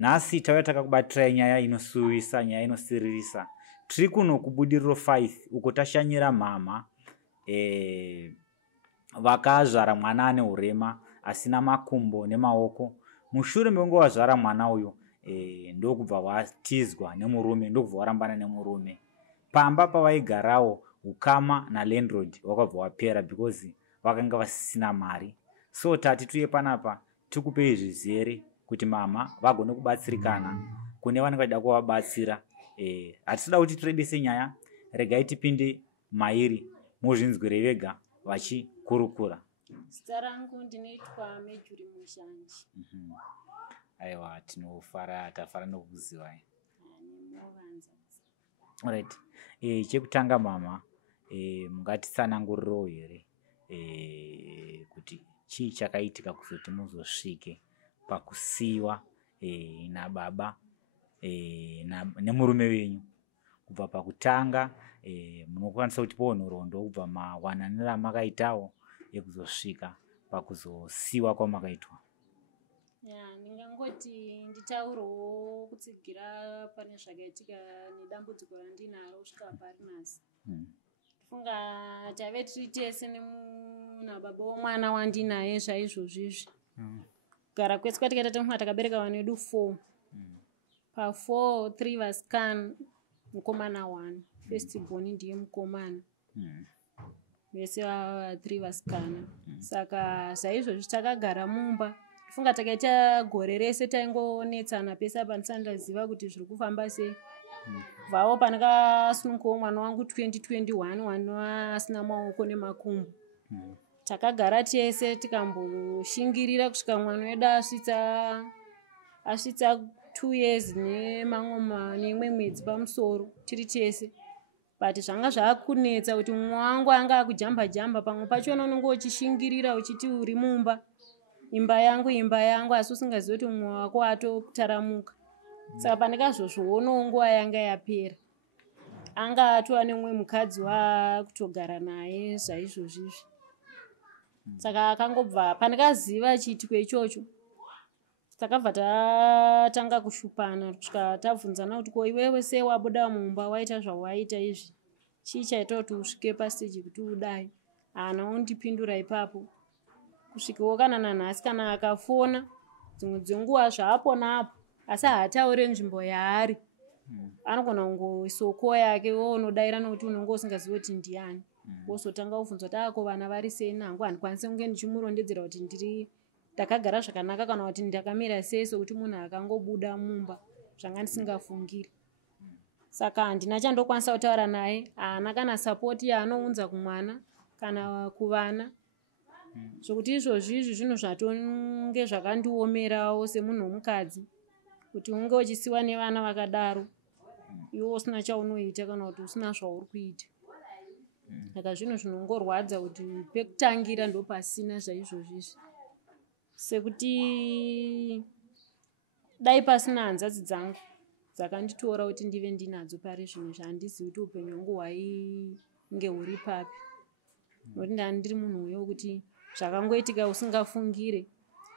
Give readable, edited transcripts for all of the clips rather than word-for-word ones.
Nhasi tauya takakubatira nyaya inosuwisa, nyaya inosiririsa. Tiri kuno kubudiriro 5 uko tashanyira mama vakazvara mwana ane urema asina makumbo nemaoko. Mushure mekunge wazvara mwana uyu ndokubva watizwa nemurume, ndokubva warambana nemurume. Pamba pavaigarawo ukama nalandlord wakabva wapera because vakanga vasisina mari. So tati tuye panapa tikupei zvizere kuti mama vagone kubatsirikana kune vanenge vachida kuvabatsira. Hatisida kuti tirebese nyaya, regai tipinde mairi muzvinzwire vega vachikurukura. Zita rangu ndinoitwa Mejuri Mushanji. Aiwa, tafara nokukuzivai. Alright. Chekutanga mama, mungatitsanangurirewo here kuti chii chakaitika kuzoti muzosvike pakusiyiwa nababa nemurume wenyu. Kubva pakutanga munokwanisa kuti powo nhoroondo kubva mawananira amakaitawo ekuzosvika pakuzosiyiwa kwamakaitwa. Ndingangoti nditaurewo kutsigira pane zvakaitika nedambudziko randinaro kusvika pari nhasi. Ndifunga tave tiri tese nababa womwana wandinaye zvaizvozvizvi. Kugara kwese kwatikaita tinofunga takabereka vana vedu 4. Pa4 3 vasikana, mukomana 1. First born ndiye mukomana. Vese vava 3 vasikana. Saka zvaizvozvi takagara mumba. Funga takaita gore rese taingonetsana pese apa ndisandaziva kuti zviri kufamba sei. Vawo pandakasunungukawo mwana wangu 2021 mwana asina maoko nemakumbo. Takagara tese tikamboshingirira kusvika mwana wedu asvitsa 2 years nemamwe mwedzi pamusoro tiri tese. But zvanga zvaakunetsa kuti mumwe wangu anga akujamba jamba, pamwe pachona unenge uchishingirira uchiti uri mumba. Imba yangu asi usingazivi kuti mumwe wako atotaramuka. Saka pandakazozvionawo nguva yanga yapera. Anga atova nemumwe mukadzi wakutogara naye zvaizvozvizvi. Saka akangobva pandakaziva chiitiko ichocho. Takabva tatanga kushupana kusvika tabvunzana kuti ko iwewe sei wabuda mumba waita zvawaita izvi. Chii chaita kuti usvike pastage kuti udai? Haana kundipindura ipapo. Kusvikawo kana nanhasi kana akafona dzimwe dzenguva zvaapo naapo asi haataure nzvimbo yaari. Anogona kungoisoko yake unodaira nokuti unenge usingazivi kuti ndiani. Wozotanga kubvunza kuti ko vana vari sei nangu handikwanisi kunge ndichimurondedzera kuti ndakagara zvakanaka kana kuti ndakamira sei sokuti munhu akangobuda mumba zvanga ndisingafungiri. Saka handina chandokwanisa kutaura naye. Haana kana sapoti yaanounza kumwana kana kuvana. Zvokuti izvozvizvi zvinhu zvatonge zvakandiomerawo semunhu womukadzi kuti unge uchisiwa nevana vakadaro iwe usina chaunoita kana kuti usina zvauri kuita. Saka zvinhu zvinongorwadza kuti pekutangira ndopasina zvaizvozvizvi. Sekuti dai pasina hanzvadzi dzangu dzakanditora kuti ndive ndinadzo pari zvino zvandizivi kuti upenyu hwangu hwainge huri papi. Nokuti ndandiri munhu uyo kuti zvakangoitika usingafungire,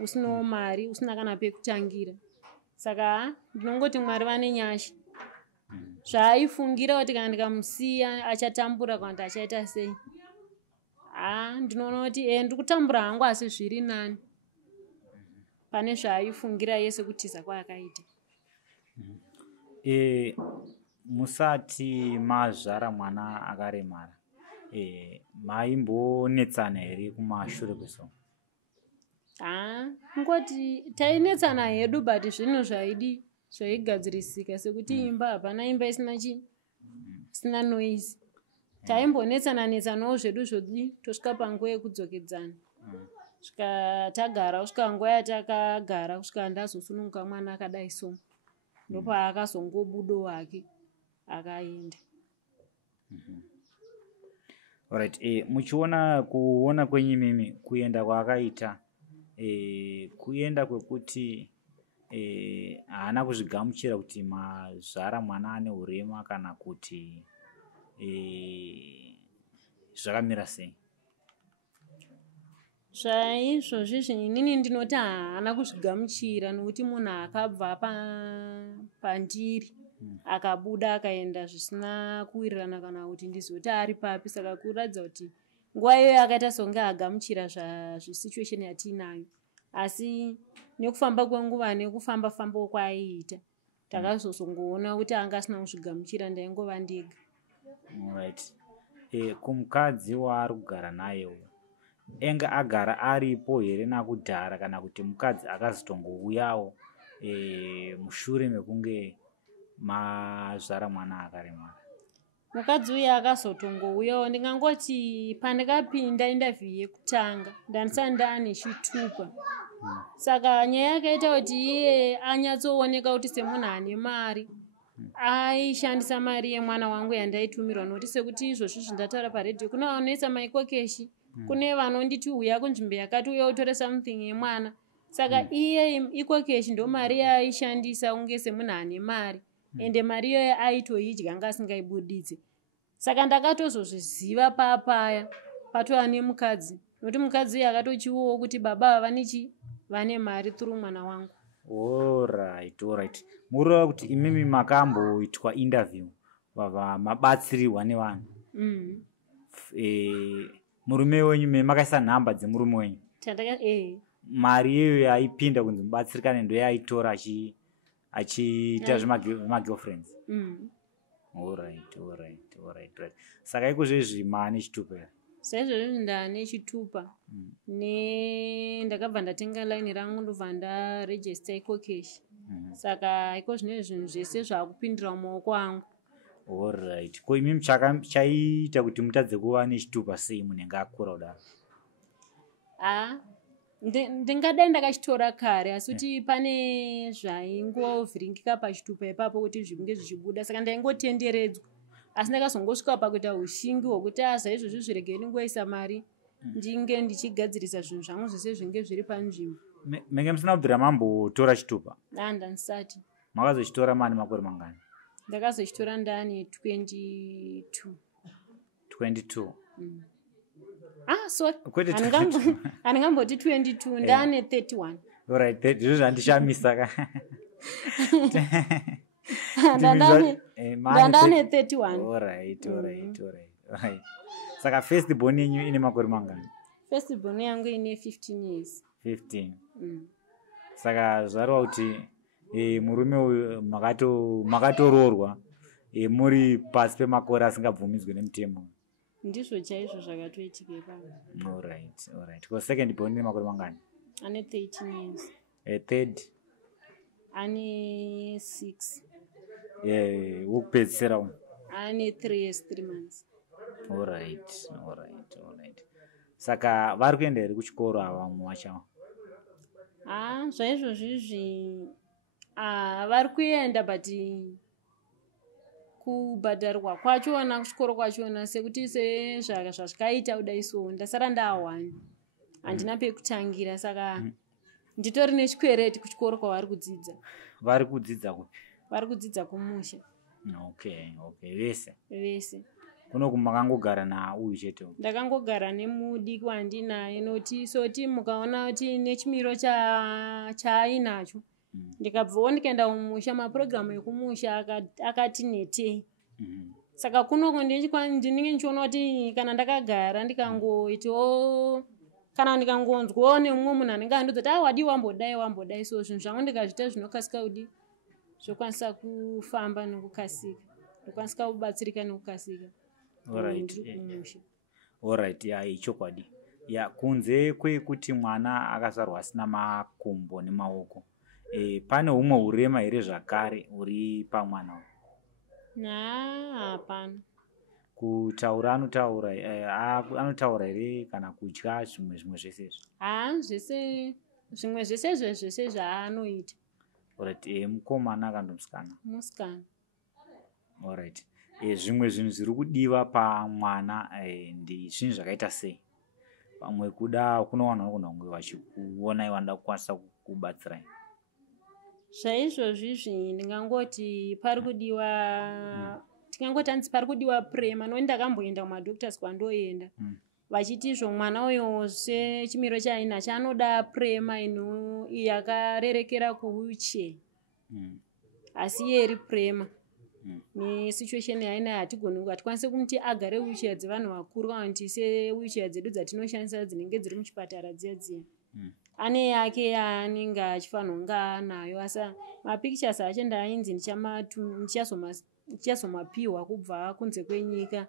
usinawo mari, usina kana pekutangira. Saka ndinongoti Mwari vane nyasha. Zvaaifungira kuti kana ndikamusiya achatambura kana kuti achaita sei. Ndinoona kuti ndiri kutambura hangu asi zviri nani pane zvaaifungira yese kutiza kwaakaita. Musati mazvara mwana akaremara, maimbonetsana here kumashure kweso? Ngoti tainetsana hedu but zvinhu zvaigadzirisika sekuti imba hapana imba isina noise. Taimbonetsanawo zvedu zvodi tosvika panguva yekudzokedzana. Svika tagara kusvika nguva yatakagara kusvika ndazosununguka mwana akadai so. Ndopaakazongobudo hake akaenda. Alright, muchiona kuona kwenyu mimi kuenda kwaakaita, kuenda kwekuti haana kuzvigamuchira kuti mazvara mwana ane urema kana kuti zvakamira sei? zvaizvozvi inini ndinoti haana kuzvigamuchira nokuti munhu akabva pandiri akabuda akaenda zvisina kuwirirana kana kuti ndizoti ari papi. Saka kuratidza kuti nguva iyoyo akaita songe agamuchira zvesituation yatiinayo, asi nekufamba kwenguva nekufamba fambawo kwaaiita takazozongoona kuti anga asina kuzvigamuchira, ndaingova ndega. Alright. Kumukadzi waari kugara naye uyu enga agara aripo here nakudhara kana kuti mukadzi akazotongouyawo mushure mekunge mazvara mwana akaremara? Mukadzi uyu akazotongouyawo. Ndingangoti pandakapinda interview yekutanga ndandisati ndaane chitupa. Saka nyaya yakaita kuti iye anyatsooneka kuti semunhu ane mari aishandisa mari yemwana wangu yandaitumirwa, nokuti sekuti izvozvi zvindataura paredhiyo kuna vanoisa maikokeshi, kune vanonditi uya kunzvimbo yakati uya utore something yemwana. Saka iye ikokeshi ndo mari yaaishandisa unge semunhu ane mari, ende mari iyoyo aitoidya anga asingaibuditse. Saka ndakatozozviziva papaya patova nemukadzi, nokuti mukadzi uyu akatochiwowo kuti baba vane mari through mwana wangu. Alright. Murova kuti imimi makamboitwa interview vava mabatsirirwa nevanhu. Murume wenyu makaisa nhamba dzemurume wenyu? Mari iyoyo yaipinda kunzi mubatsirikane ndo yaaitora achiita zvemagirlfriends? Alright. Saka ikozvezvi maane chitupa here? Saizvozvi ndaane chitupa, ndakabva ndatenga line rangu ndobva ndaregister ikokeshi. Saka iko zvine zvinhu zvese zvaakupindira mumaoko angu. Alright. Ko imimi chaiita kuti mutadze kuva nechitupa sei munenge akura kudaro? Ndingadai ndakachitora kare, asi kuti pane zvaingovhiringika pachitupa ipapo kuti zvinge zvichibuda, saka ndaingotenderedzwa. Asi ndakazongosvika pakuita ushingi hwokuti saizvozvi zviregei ndingoisa mari ndinge ndichigadzirisa zvinhu zvangu zvese zvinge zviri panzvimbo. Menge musina kubvira mambotora chitupa? Ndandisati. Makazochitora maane makore mangani? Ndakazochitora ndaane 22. Sorry. Handingamboti 22, ndaane 31. Alright, ndizvo zvandishamisa. Ndandane 31. Alright. Saka first born yenyu ine makore mangani? First born yangu ine 15 years. 15. Saka zvarova kuti murume uyu makatoroorwa muri pasi pemakore asingabvumidzwe nemutemo? Ndizvo chaizvo zvakatoitika ipapo. Alright. Ko second born ine makore mangani? Ane 13 years. Third? Ane 6. Wokupedzisira uno? Ane 3 years 3 months. Alright. Saka vari kuenda here kuchikoro ava mumwe wacho? Zvaizvozvizvi vari kuenda, but kubhadharwa kwachona kuchikoro kwachona sekuti sezvazvakaita kudai so ndasara ndaawani, handina pekutangira. Saka nditori nechikwereti kuchikoro kwavari kudzidza. Vari kudzidza kupi? Vari kudzidza kumusha. Okay. Vese? Kuno kumakangogara nauyu chete? Ndakangogara nemudiki wandinaye, noti soti mukaona kuti nechimiro chaainacho ndikabvawo ndikaenda kumusha, mapurogiramu ekumusha akati netei. Saka kunoko ndinenge ndichiona kuti kana ndakagara ndikangoitawo kana ndikangonzwawo nemumwe munhu anenge andiudza kuti wadi wambodai, so zvinhu zvangu ndikazviita zvinokasika kudi zvokwanisa kufamba nekukasika, ndokwanisa kubatsirika nekukasika. Alright, ichokwadi. Kunze kwekuti mwana akazvarwa asina makumbo nemaoko, pane humwe urema here zvakare uri pamwana uyu? Hapana. Kutaura anotaura here kana kudya zvimwe zvese? Zvese zvimwe zvese zvaanoita. Alright. Mukomana kana musikana? Musikana. Alright. Zvimwe zvinhu zviri kudiwa pamwana ndi zvinhu zvakaita sei? Pamwe kuda kunowana kuna kunge vachikuona ivanoda kukwanisa kubatsirai? Zvaizvozvizvi ndingangoti pari kudiwa tingangoti hanzi pari kudiwa prema, nokuti ndakamboenda kumadoctors kwandoenda. vachiti izvo mwana uyo sechimiro chainacho anoda prema yakarerekera kuwheelchair asi iye iri prema nesituation yainayo hatikwanisi kumuti agare wheelchair dzevanhu vakuru kana kuti sewheelchair dzedu dzatinoshandisa dzinenge dziri muchipatara dziya ane yake yaanenge achifanira kunge anayo. Asi mapictures acho ndainzi ndichazomapiwa kubva kunze kwenyika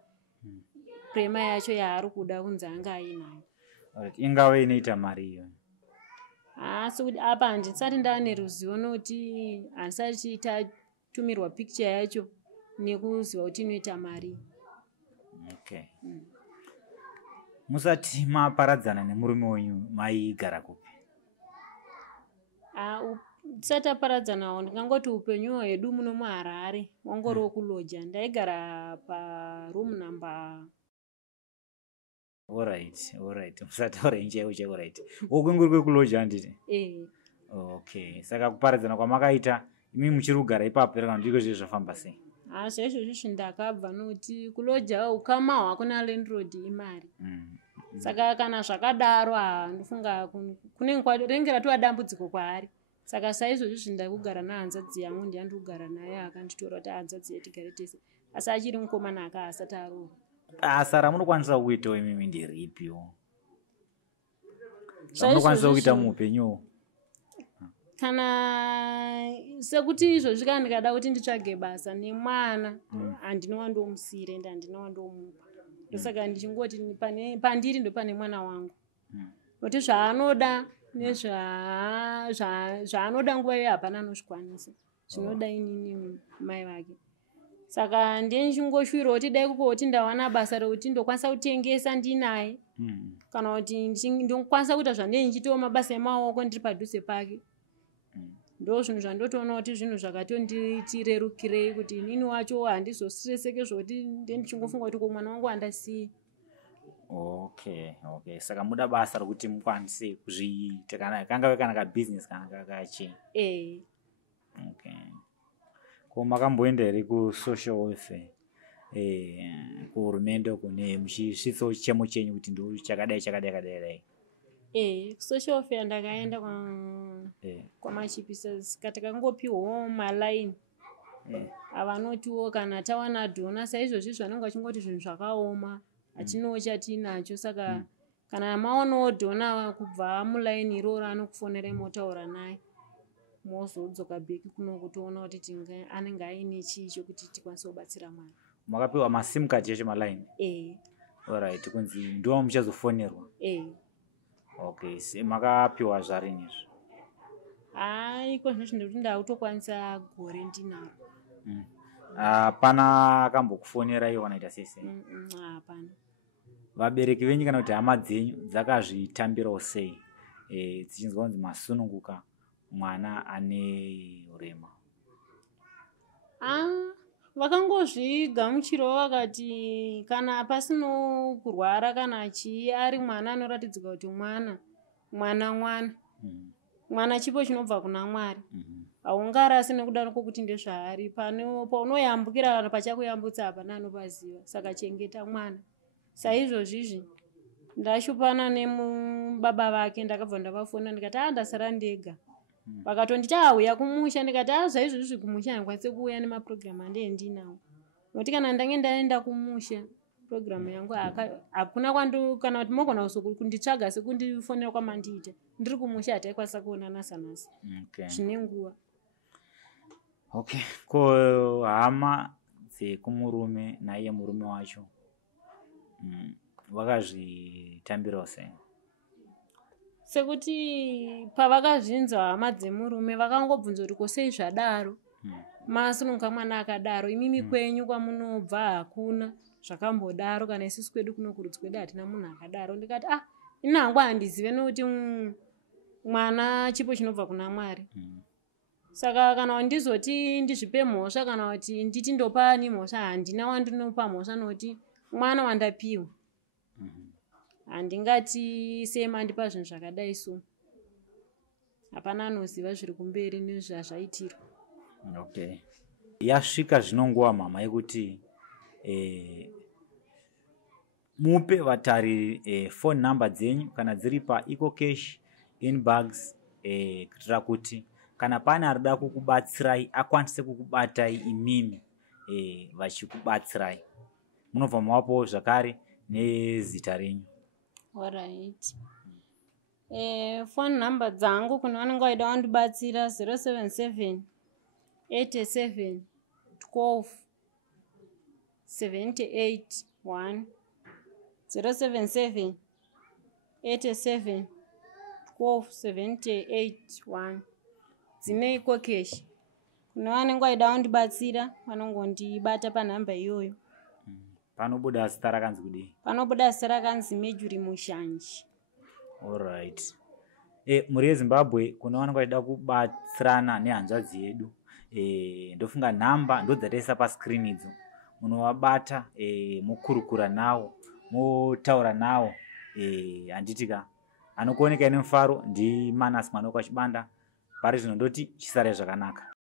prema yacho yaari kuda kunzi anga ainayo. Ingave inoita mari iyo? Asi kuti apa handisati ndaane ruzivo nokuti handisati tatumirwa picture yacho nekuziva kuti inoita mari. Okay. Musati maparadzana nemurume wenyu maigara kupi? Tisati taparadzanawo ndingangoti upenyu hwedu muno muHarare wangoriwo kuloja. Ndaigara paroom number. Alright. Musataura inchaiwo alright. Wokwenguri kwekuloja handiti? Okay. Saka kuparadzana kwamakaita imi muchiri kugara ipapo kana ndiko zviro zvafamba sei? Zvaizvozvo ndakabva nokuti kuloja ukama hwako landlord imari. Saka kana zvakadaro ndofunga kunenge kwarengera tuwa dambudziko kwaari. Saka saizvozvo ndakugara nahanzvadzi yangu ndiyandikugara naye akanditora kuti hanzvadzi yetigare tese. Asi achiri mukomana asati aroorwa. Basa ramunokwanisa kuitawo imimi nderipiwo? Ramunokwanisa kuita muupenyu? Kana sekuti izvozvi kana ndikada kuti nditsvage basa nemwana handinowandomusira ende handinowandomupa. Ndosaka ndichingoti pandiri ndo pane mwana wangu. Kuti zvaanoda nezvaanoda nguva iyo hapana anozvikwanisa. Zvinoda inini mai vake. Saka ndichingoshuvira kuti dai kuti ndawana basa rekuti ndokwanisa kutengesa ndinaye. Kana kuti ndokwanisa kuita zvandinchitawo mabasa emaoko ndiri padhuze pake. Ndo zvinhu zvandotoona kuti zvinhu zvakatondirerukirei kuti inini wacho handizostreseke zvoti ndichingofunga kuti ko mwana wangu handasiye. Okay. Saka muda basa rokuti mukwanise kuzviita kana kangave kana kabusiness kana kakachi. Okay. Ko makamboenda here kusocial welfare kuhurumende kune muchisvitsawo chichemo chenyu kuti ndo chakadai? Social welfare ndakaenda kwamachipisa saka takangopiwawo malaini avanotiwo kana tawana dhona saizvozvi zvanenge vachingoti zvinhu zvakaoma hatinowo chatinacho. Saka kana maonawo dhona kubva mulaini iroro anokufonera motaura naye mozodzoka bheki kuno kutoona kuti anenge aine chii chokuti tikwanise kubatsira mwana. Makapiwa masim card yacho malaini? Alright. Kunzi ndiwo muchazofonerwa? Okay. Makapiwa zvarini izvo? Iko zvino kuti ndautokwanisa gore ndinaro. Hapana akambokufonera iwo wanaita sese? Hapana. Vabereki venyu kana kuti hama dzenyu dzakazvitambirawo sei dzichinzwa kunzi masununguka mwana ane urema? Vakangozvigamuchirawo vakati kana pasino kurwara kana chii ari mwana anoratidzika kuti mwana chipo chinobva kuna Mwari. Haungarasi nekudaro kwokuti ndezvaari. Paunoyambukira kana pachakuyambutsa hapana anopaziva. Saka chengeta mwana. Saizvozvizvi ndashupana nemubaba vake ndakabva ndavafona ndikati ndasara ndega. Vakatonditi uya kumusha ndikati zvaizvozvi kumusha handikwanisi kuuya nemaprogramu andinawo. Nokuti kana ndange ndaenda kumusha programu yangu hakuna kana kuti mogona kunditsvaga sekundifonera kwamandiita. Ndiri kumusha hataikwanisa kuonana sanasi. Zvine nguva. Okay. Ko hama dzekumurume naiye murume wacho vakazvitambirawo sei? Sekuti pavakazvinzwa hama dzemurume vakangobvunza kuti kosei zvadaro masununguka mwana akadaro imimi kwenyu kwamunobva hakuna zvakambodaro kana isusu kwedu kuno kurudzi kwedu hatina munhu akadaro. Ndikati ini hangu handizive nokuti mwana chipo chinobva kuna Mwari. Saka kana ndizoti ndizvipe mhosva kana kuti nditi ndopani mhosva handina wandinopa mhosva nokuti mwana wandapiwa. Handingati sema ndipa zvinhu zvakadai so. Hapana anoziva zviri kumberi nezvazvaitirwa. Okay. Yasvika zvino nguva mama yekuti mupe vatari phone number dzenyu kana dziri paEcoCash inbox kuitira kuti kana pane arida kukubatsirai akwanise kukubatai imimi vachikubatsirai. Munobva mawapo zvakare nezita renyu. Alright. Phone number dzangu kuna vanenge vaida kundibatsira 077 87 12 78 1 077 87 12 78 1. Dzine EcoCash. Kuna vanenge vaida kundibatsira vanongondibata panhamba iyoyo. Panobuda zita rakanzi kudii? Panobuda zita rakanzi Mejuri Mushanji. Alright. Muri yeZimbabwe kuna vanenge vaida kubatsirana nehanzvadzi yedu. Ndofunga nhamba ndodzataisa pascreen idzo. Munovabata mukurukura nawo, motaura nawo. Handitika anokuoneka nemufaro ndiManasi Manoka Chibanda. Pari zvino ndoti chisare zvakanaka.